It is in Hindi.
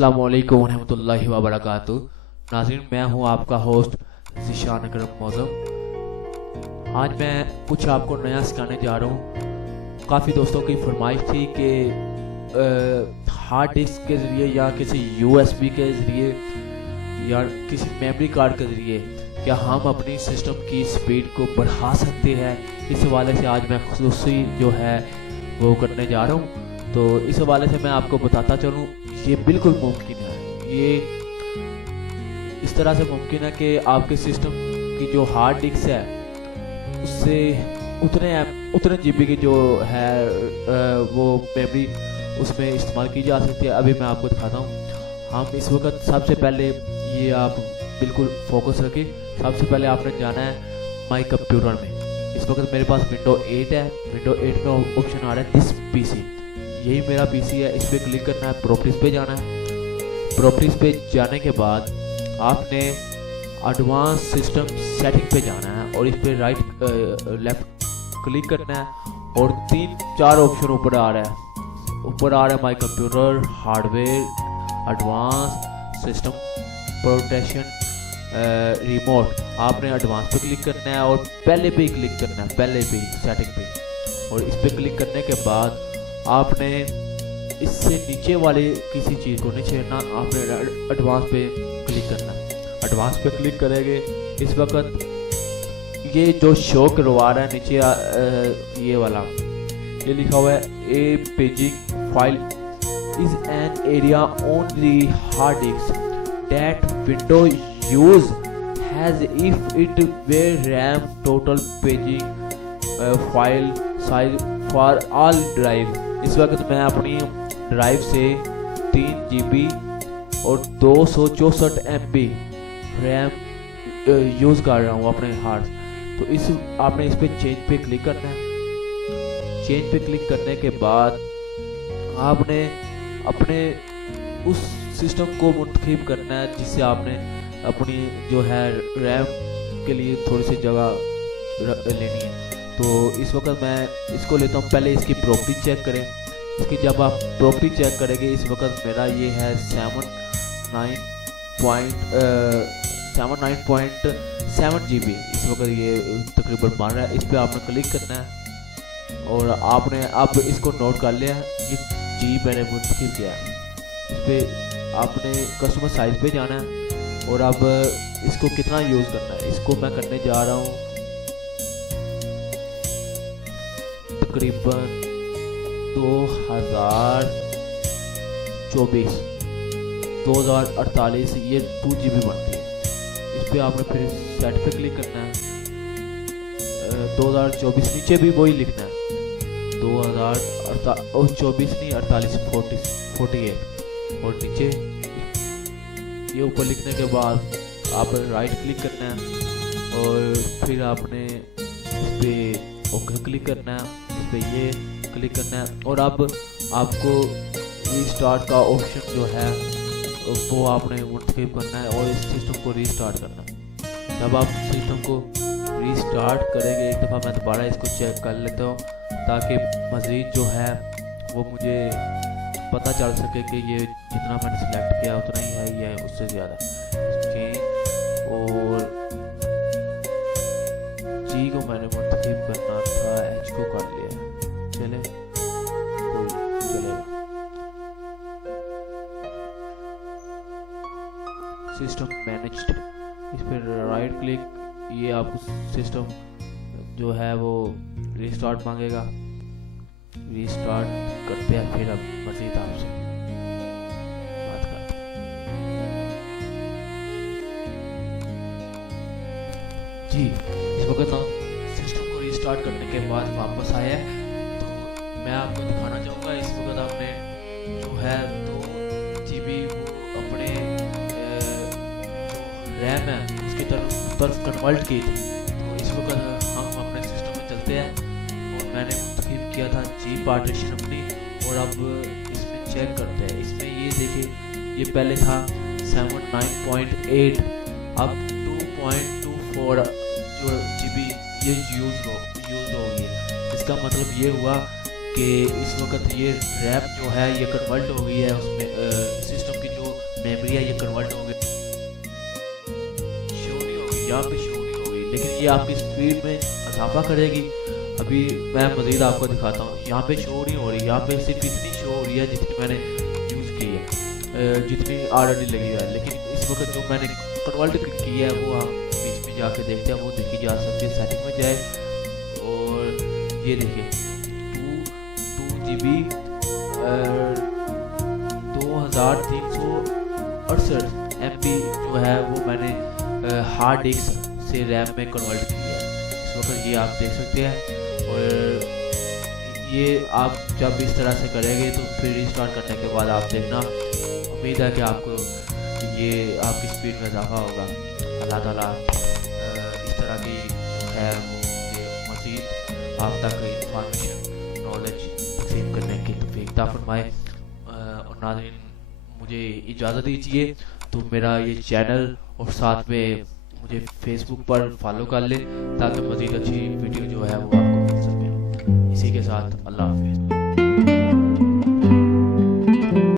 अस्सलामु अलैकुम रहमतुल्लाहि व बरकातुहू। नाज़रीन, मैं हूं आपका होस्ट ज़ीशान अकरम मौज़म। आज मैं कुछ आपको नया सिखाने जा रहा हूं। काफ़ी दोस्तों की फरमाइश थी कि हार्ड डिस्क के ज़रिए या किसी यूएसबी के ज़रिए या किसी मेमोरी कार्ड के ज़रिए क्या हम अपनी सिस्टम की स्पीड को बढ़ा सकते हैं। इस हवाले से आज मैं खुसूसी जो है वो करने जा रहा हूँ। तो इस हवाले से मैं आपको बताता चलूँ, ये बिल्कुल मुमकिन है। ये इस तरह से मुमकिन है कि आपके सिस्टम की जो हार्ड डिस्क है उससे उतने जीबी की जो है वो मेमोरी उसमें इस्तेमाल की जा सकती है। अभी मैं आपको दिखाता हूँ। हम इस वक्त सबसे पहले ये आप बिल्कुल फोकस रखें। सबसे पहले आपने जाना है माई कंप्यूटर में। इस वक्त मेरे पास विंडो 8 है। विंडो 8 में ऑप्शन आ रहा है दिस पीसी। यही मेरा पीसी है। इस पर क्लिक करना है, प्रॉपर्टीज पे जाना है। प्रॉपर्टीज पे जाने के बाद आपने एडवांस सिस्टम सेटिंग पे जाना है और इस पे लेफ्ट क्लिक करना है और 3-4 ऑप्शन ऊपर आ रहा है my computer, hardware, advance system protection, remote. आपने एडवांस पे क्लिक करना है और पहले पे क्लिक करना है, पहले पे सेटिंग पे। और इस पे क्लिक करने के बाद आपने इससे नीचे वाले किसी चीज़ को नहीं छेड़ना। आपने एडवांस पे क्लिक करना है। एडवांस पे क्लिक करेंगे, इस वक्त ये जो शो करवा रहा है नीचे ये वाला ये लिखा हुआ है a paging file is an area on the hard disk that window use as if it were RAM total paging file size for all drive। इस वक्त मैं अपनी ड्राइव से 3 GB और 264 MB रैम यूज़ कर रहा हूँ अपने हार्ड। तो आपने इस पे चेंज पे क्लिक करना है। चेंज पे क्लिक करने के बाद आपने अपने उस सिस्टम को मुंतखब करना है जिससे आपने अपनी जो है रैम के लिए थोड़ी सी जगह लेनी है। तो इस वक्त मैं इसको लेता हूँ। पहले इसकी प्रॉपर्टी चेक करें। इसकी जब आप प्रॉपर्टी चेक करेंगे, इस वक्त मेरा ये है 79.7 GB इस वक्त ये तकरीबन मान रहा है। इस पर आपने क्लिक करना है और आपने अब इसको नोट कर लिया। ये जी मैंने मुंतखब किया। इस पर आपने कस्टमर साइज पे जाना है और अब इसको कितना यूज़ करना है इसको मैं करने जा रहा हूँ तकरीबन 2048 ये 2 GB बनती है। इस पर आपने फिर सेट पे क्लिक करना है। 2024 नीचे भी वही लिखना है 2024 नहीं 48 और नीचे ये ऊपर लिखने के बाद आप राइट क्लिक करना है और फिर आपने इस पे ओके क्लिक करना है। इस पे ये क्लिक करना है और अब आपको रीस्टार्ट का ऑप्शन जो है वो आपने मुंतखब करना है और इस सिस्टम को रीस्टार्ट करना है। जब आप सिस्टम को रीस्टार्ट करेंगे, एक दफ़ा मैं दोबारा इसको चेक कर लेता हूँ ताकि मज़ीद जो है वो मुझे पता चल सके कि ये जितना मैंने सिलेक्ट किया उतना ही है या उससे ज़्यादा। और जी को मैंने मुंतखब करना था, एच को कर लिया। चले चलेगा। सिस्टम मैनेज्ड, इस पर राइट क्लिक, ये आपको सिस्टम जो है वो रीस्टार्ट मांगेगा। रीस्टार्ट करते हैं, फिर अब मज़ीद आपसे बात करते जी। इस वक्त हम सिस्टम को रीस्टार्ट करने के बाद वापस आया है। तो मैं आपको दिखाना चाहूँगा इस वक्त आपने जो है 2 GB वो अपने रैम है उसकी तरफ कन्वर्ट की थी। तो इस वक्त हम अपने सिस्टम में चलते हैं और मैंने मुंतखब किया था जी पार्टीशन अपनी। और अब इसमें चेक करते हैं। इसमें ये देखिए, ये पहले था 79.8, अब 2.24 जो GB ये यूज़ हो गई। इसका मतलब ये हुआ कि इस वक्त ये रैम जो है ये कन्वर्ट हो गई है, उसमें सिस्टम की जो मेमोरी है ये कन्वर्ट हो गई, शो नहीं होगी यहाँ पे, शो नहीं होगी, लेकिन ये आपकी स्पीड में इजाफा करेगी। अभी मैं मज़ीद आपको दिखाता हूँ। यहाँ पे शो नहीं हो रही, यहाँ पे सिर्फ इतनी शो हो रही है जितनी मैंने यूज़ की है, जितनी ऑलरेडी लगी हुई है। लेकिन इस वक्त जो मैंने कन्वर्ट की है वो हम बीच में जाके देखते हैं, वो देखी जा सकती है। सेटिंग में जाए और ये देखिए 2 GB 2368 MB जो है वो मैंने हार्ड डिस्क से रैम में कन्वर्ट की है इस वक्त, ये आप देख सकते हैं। और ये आप जब इस तरह से करेंगे तो फिर रिस्टार्ट करने के बाद आप देखना, उम्मीद है कि आपको ये आपकी स्पीड में इजाफा होगा। अल्लाह ताला इस तरह की जो है वो ये मज़ीद आप तक इंफॉर्मेशन नॉलेज तकसीम करने की तौफीक अता फरमाए। और नाज़रीन मुझे इजाज़त दीजिए, तो मेरा ये चैनल और साथ में मुझे फेसबुक पर फॉलो कर लें ताकि मज़ीद अच्छी वीडियो जो है वो आपको मिल सके। इसी के साथ अल्लाह हाफ़िज़।